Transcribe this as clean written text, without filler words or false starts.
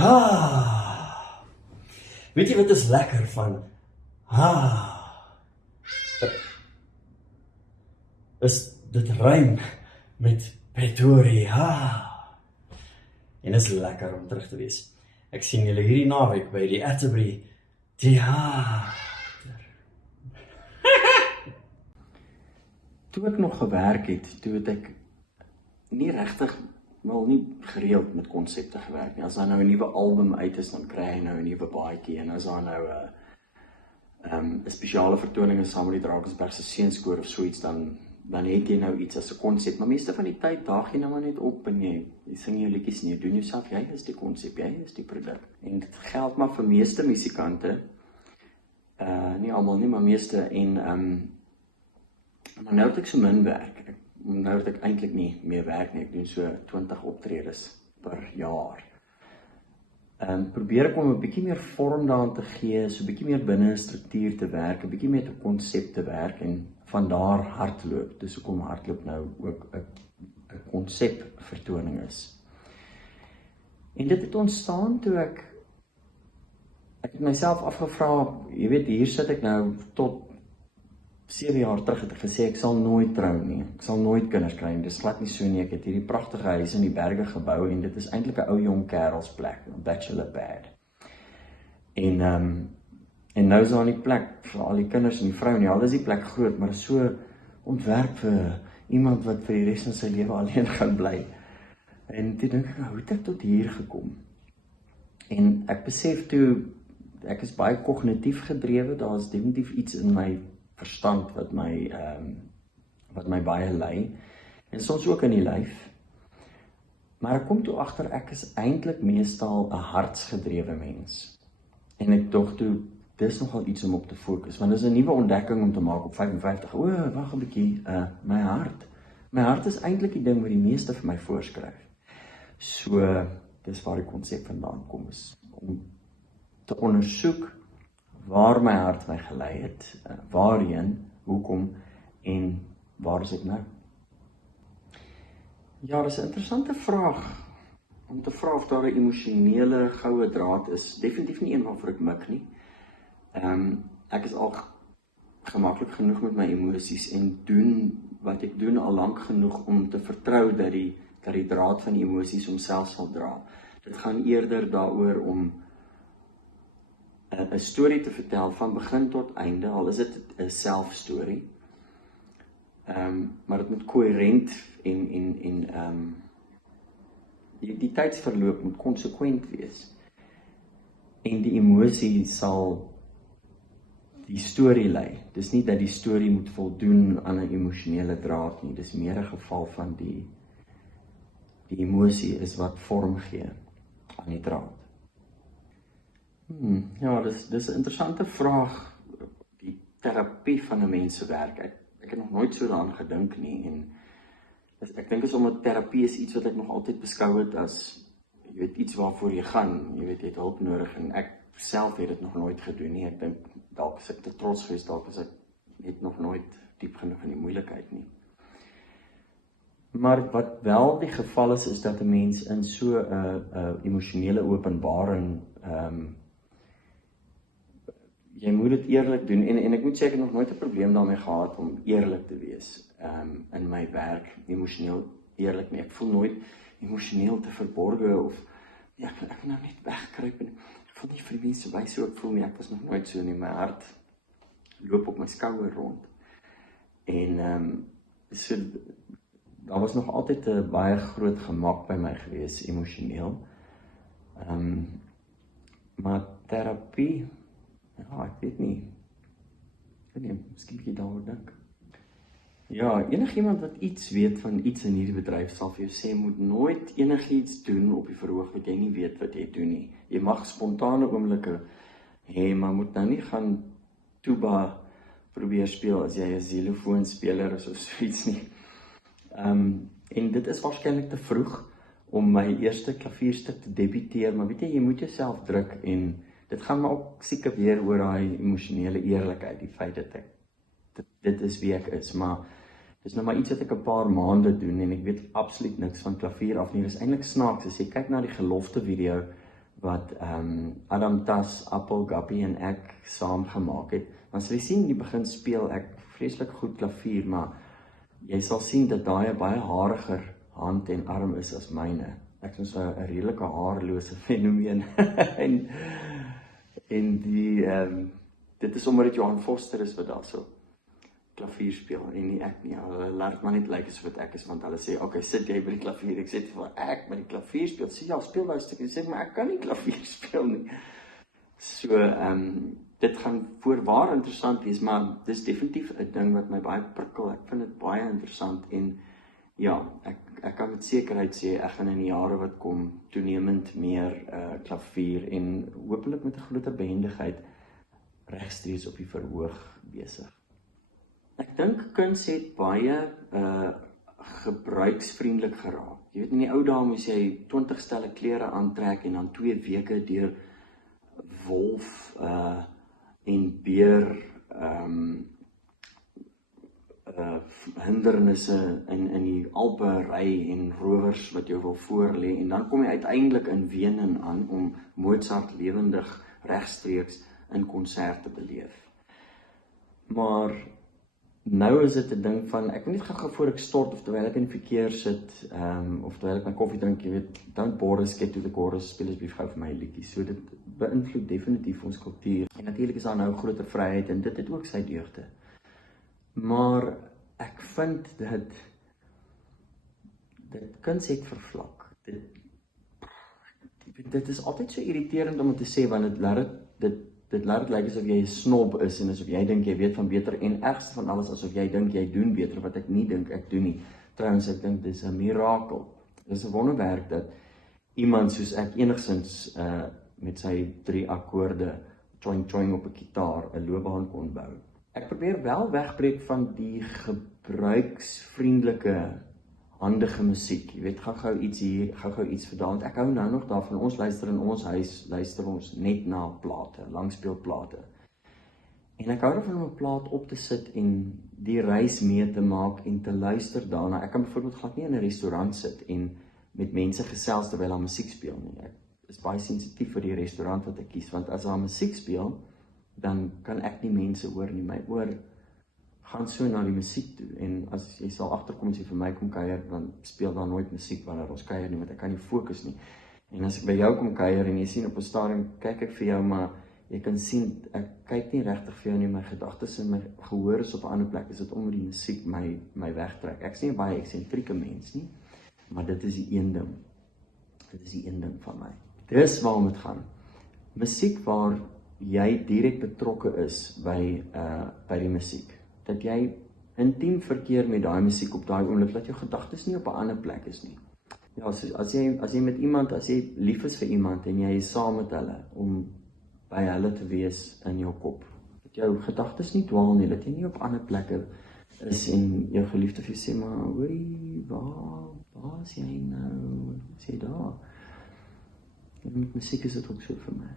Ah, weet jy wat is lekker van is dit rym met Pretoria. En is lekker om terug te wees. Ek sien julle hierdie naweek by die Atterbury Theater. Toe ek nog gewerk het, toe het ek nie regtig, wel nie gereeld met konsepte gewerk nie. As daar nou 'n nuwe album uit is, dan kry hy nou 'n nuwe baadjie, en as daar nou 'n spesiale vertoning is saam met die Drakensbergse Seunskoor of so iets, dan het jy nou iets as 'n konsep. Maar meeste van die tyd daag jy nou maar net op en jy sing jou liedjies en jy doen jouself, jy is die konsep, jy is die produk. En dit geld maar vir meeste musikante, nie almal nie, maar meeste, en maar nou het ek so min werk. Nou het ek eintlik nie meer werk nie, ek doen so 20 optredes per jaar. Probeer ek om 'n bietjie meer vorm daaraan te gee, so 'n bietjie meer binne 'n struktuur te werk, 'n bietjie meer met 'n konsep te werk, en van daar hardloop. Dus hoekom hardloop nou ook 'n konsep vertoning is. En dit het ontstaan toe ek het myself afgevra, jy weet, hier sit ek nou tot 7 jaar terug het ek gesê, ek sal nooit trou nie, ek sal nooit kinders kry nie, dis glad nie so nie, ek het hierdie pragtige huis in die berge gebou, en dit is eintlik 'n ou jong kerelsplek, 'n bachelor pad. En nou is daar nie plek vir al die kinders en die vrou nie, al is die plek groot, maar is so ontwerp vir iemand wat vir die res van sy lewe alleen gaan bly. En toe dink ek, hoe het ek tot hier gekom? En ek besef toe, ek is baie kognitief gedrewe, daar is definitief iets in my verstand wat my baie lei, en soms ook in die lyf. Maar ek kom toe agter, ek is eintlik meestal 'n hartsgedrewe mens. En ek dink toe, dis nogal iets om op te fokus, want dis 'n nuwe ontdekking om te maak op 55. Wag 'n bietjie, my hart. My hart is eintlik die ding wat die meeste vir my voorskryf. So, dis waar die konsep vandaan kom, is om te ondersoek waar my hart my gelei het, waarheen, hoekom, en waar is ek nou? Ja, dis 'n interessante vraag, om te vra of daar 'n emosionele goue draad is. Definitief nie een waarvoor ek mik nie. Ek is al gemaklik genoeg met my emosies, en doen wat ek doen al lank genoeg om te vertrou dat die draad van die emosies homself sal dra. Dit gaan eerder daaroor om 'n storie te vertel van begin tot einde, al is dit 'n selfstorie. Maar dit moet koherent en die tydsverloop moet konsekwent wees. En die emosie sal die storie lei. Dis nie dat die storie moet voldoen aan 'n emosionele draad nie, dis meer 'n geval van die emosie is wat vorm gee aan die draad. Ja, dis 'n interessante vraag, die terapie van 'n mens se werk. Ek het nog nooit so daaraan gedink nie, en ek dink is omdat terapie is iets wat ek nog altyd beskou het as, jy weet, iets waarvoor jy gaan, jy weet, jy het hulp nodig, en ek self het dit nog nooit gedoen nie. Ek dink, dalk is ek te trots geweest, dalk is ek net nog nooit diep genoeg in die moeilikheid nie. Maar wat wel die geval is dat 'n mens in so 'n emosionele openbaring, jy moet dit eerlik doen, en ek moet sê, ek het nog nooit 'n probleem daarmee gehad om eerlik te wees, in my werk, emosioneel eerlik nie. Ek voel nooit emosioneel te verborge, of ja, ek wil nou net wegkruip, en ek voel nie vir die mense wys hoe ek voel nie, ek was nog nooit so nie, my hart loop op my skouer rond, en so, daar was nog altyd 'n baie groot gemak by my gewees, emosioneel, maar terapie, ja, ek weet nie, miskien bietjie daaroor dink. Ja, enigiemand wat iets weet van iets in hierdie bedryf sal vir jou sê, moet nooit enigiets doen op die verhoog wat jy nie weet wat jy doen nie. Jy mag spontane oomblikke hê, maar moet nou nie gaan tuba probeer speel as jy 'n xylofoonspeler is of so iets nie. En dit is waarskynlik te vroeg om my eerste klavierstuk te debuteer, maar weet jy moet jouself druk, en dit gaan maar ook seker weer oor daai emosionele eerlikheid, die feit dat dit is wie ek is, maar dis nou maar iets wat ek 'n paar maande doen, en ek weet absoluut niks van klavier af nie. Dis eintlik snaaks, as jy kyk na die gelofte video wat Adam Tas, Appel, Gappie en ek saam gemaak het. Maar as jy sien, in die begin speel ek vreeslik goed klavier, maar jy sal sien dat daai 'n baie hariger hand en arm is as myne. Ek is 'n redelike haarlose fenomeen. en die dit is omdat dit Johan Foster is wat daarso klavier speel en nie ek nie. Hulle laat maar net lyk asof dit ek is, want hulle sê, okay, sit jy by die klavier. Ek sê vir ek met die klavier speel. Sê ja, speel daai stukkie. Sê maar ek kan nie klavier speel nie. So dit gaan voorwaar interessant wees, maar dis definitief 'n ding wat my baie prikkel. Ek vind dit baie interessant en ja, ek kan met sekerheid sê ek gaan in die jare wat kom toenemend meer klavier en hopelik met 'n groter behendigheid regstreeks op die verhoog besig. Ek dink kuns het baie gebruiksvriendelik geraak. Jy weet in die ou dae moes jy 20 stelle klere aantrek en dan 2 weke deur wolf en beer hindernisse in die Alpe ry en rowers wat jou wil voorlê en dan kom jy uiteindelik in Wenen aan om Mozart lewendig regstreeks in konsert te beleef. Maar nou is dit 'n ding van, ek wil net gou voor ek stort of terwyl ek in die verkeer sit, of terwyl ek my koffie drink, jy weet, don't bore us, get to the chorus, speel asseblief gou vir my 'n liedjie. So dit beïnvloed definitief ons kultuur. En natuurlik is daar nou groter vryheid en dit het ook sy deugde. Maar ek vind dit kuns het vervlak. Dit is altyd so irriterend om te sê, want dit laat dit lyk asof jy 'n snob is en asof jy dink jy weet van beter en ergste van alles asof jy dink jy doen beter wat ek nie dink ek doen nie. Trouwens, ek dink dis 'n mirakel. Dis 'n wonderwerk dat iemand soos ek enigsins met sy 3 akkoorde choing op 'n gitaar 'n loopbaan kon bou. Ek probeer wel wegbreek van die gebruiksvriendelike handige musiek. Jy weet, gou iets hier, gou iets vandaan. Want ek hou nou nog daarvan, ons luister in ons huis, luister ons net na plate, langspeelplate. En ek hou daarvan om 'n plaat op te sit en die reis mee te maak en te luister daarna. Ek kan byvoorbeeld glad nie in 'n restaurant sit en met mense gesels terwyl daar musiek speel nie. Ek is baie sensitief vir die restaurant wat ek kies, want as daar musiek speel, dan kan ek nie mense hoor nie. My oor gaan so na die musiek toe, en as jy sal agterkom as jy vir my kom kuier, dan speel daar nooit musiek wanneer ons kuier nie, want ek kan nie fokus nie. En as ek by jou kom kuier en jy sien op 'n stadium kyk ek vir jou, maar jy kan sien ek kyk nie regtig vir jou nie, my gedagtes en my gehoor is op 'n ander plek. Is dit omdat die musiek my wegtrek. Ek is nie 'n baie eksentrieke mens nie, maar dit is die een ding. Dit is die een ding van my. Dis waarom dit gaan. Musiek waar jy direk betrokke is by die musiek. Dat jy intiem verkeer met daai musiek op daai oomblik, dat jou gedagtes nie op 'n ander plek is nie. Ja, as jy met iemand, as jy lief is vir iemand en jy is saam met hulle om by hulle te wees in jou kop, dat jou gedagtes nie dwaal nie, dat jy nie op ander plekke is en jou geliefde vir jou sê, maar hoorie, waar is jy nou? Is jy daar? En met musiek is dit ook so vir my.